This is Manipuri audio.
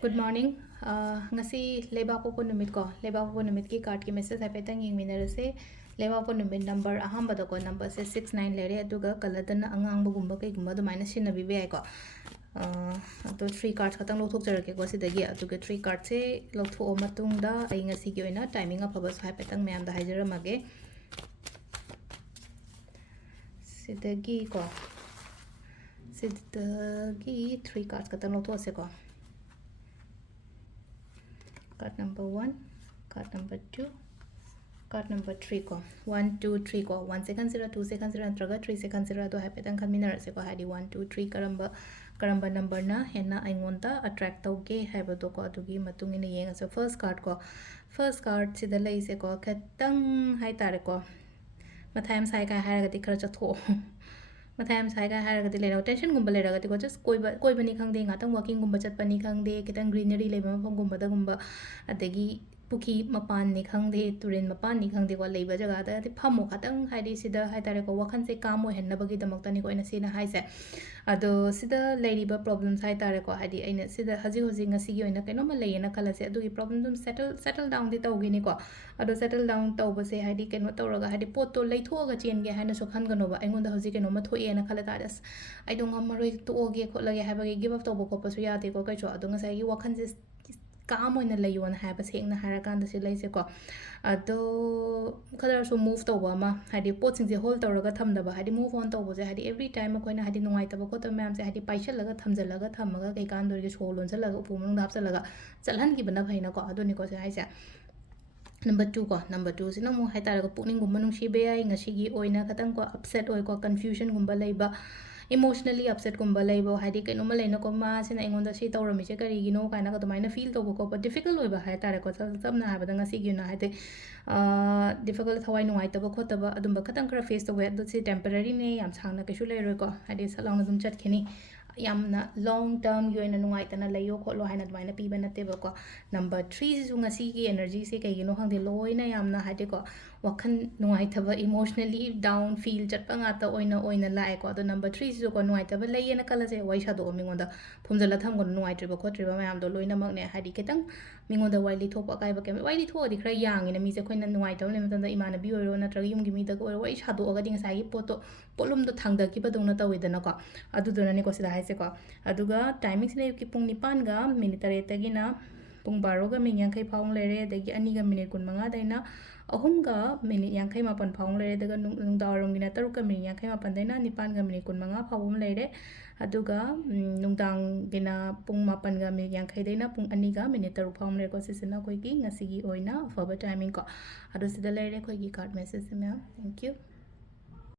Good morning. Ngasi leba po numit ko. Leba po numit ki card ki message hai petang ying minera se leba po numit number aham bada ko number se 69 lere aduga kaladana angang bagumba kai gumba do minus sin nabi be ko. To 3 cards khatang lothok jarake ko sidagi aduga 3 cards se lothok o matung da ai ngasi gi oina timing afaba hai petang mayam da haijaramage. Sidagi ko. Sidagi 3 cards khatang lothok ase ko. Card number 1, card number 2, card number 3 ko 1 2 3 ko 1 second 0 2 second 0 ntraga 3 second 0 do haipetang khaminara se ko hadi 1 2 3 karamba number na henna aingonta attract tauge haibodo ko adugi matung ina yenga so first card sida lei se ko khatang hai tare ko mathayam sai ka haraga di khara chatho Mathayam sai ka haraga di lera tension gumba lera ga ko just koi bani khang de ngatang walking gumba chat pani khang de kitang greenery le ma phom gumba da gumba adegi puki mapan ni khang de turen mapan ni khang de ko leiba jaga da ti phamo khatang hai di sida hai tare ko wakhan se kam o henna bagi damak tani ko ina sina hai se ado sida leiriba problems hai tare ko hadi aina sida haji ngasi gi oina kaino ma leina khala se adugi problem dum settle down di tawgi ni ko ado settle down tawba se hadi kaino tawraga hadi pot to leitho ga chen ge haina so khan gano ba aingonda haji kaino ma thoi ena khala ta das I don't amaroi to oge ko lage ha bagi give up tawba ko pasu ya te ko kai cho ado ngasai gi wakhan se काम ओइन लयोन हाबा सेंगना हाराकान दसे लैसे को अदो खदर सो मूव तौबा मा हादि पोट सिंग जे होल्ड तौरगा थमदबा हादि मूव ऑन तौबो जे हादि एवरी टाइम अखोइना हादि नुंगाइ तब को त मैम से हादि पाइछलगा थमजलगा थमगा कै कान दोरगे सो लोनजलगा उपुमंग दापचलगा चलहन की बना भइना को अदो निको से हाइसे number 2 sina mo hai taraga pukning gumba nung shibe ai ngasi gi oina khatang ko upset oi ko confusion gumba leiba emotionally upset gumba leiba hadi kai normal leina ko ma sina ingonda si tawrami che kari gi no kaina ka tomaina feel to ko difficult oi ba hai tare ko samna ha ba ngasi gi na hai te difficult thawai nungai taba khotaba adumba khatang kra face to we do si temporary ne yam sangna ke shu leiroi ko hadi salong dum chat khini yamna long term yoina nungai tana layo kholo haina dwaina piba nate ba ko number 3 su ngasi gi energy se kai gi no hangde loina yamna hade ko wakhan nungai thaba emotionally down feel chatpa nga ta oina lae ko ado number 3 su ko nungai thaba layena kala se wai shado mingonda phumjala tham gon nungai triba khotriba mayam do loina mak ne hadi ketang mingonda waili thopa kai ba ke waili tho di khra yang ina mi se khoina nungai taw le matan da imana bi oiro na tra yum gi mi da ko wai shado ga ding sai poto polum do thangda ki ba dong na tawidana ko adu do na ni ko sida hai se ko aduga timing sine ki pung nipan ga minute tare tagina pung 12 ga min yankai phaung lere dagi ani ga minute kun manga daina ahum ga minute yankai mapan phaung lere daga nung darum gina taru ka minute yankai mapan daina nipan ga minute kun manga phaum lere aduga nung dang gina pung mapan ga minute yankai daina pung ani ga minute taru phaung lere ko sisina koi ki ngasi gi oina afaba timing ko adu sida lere koi gi card message me thank you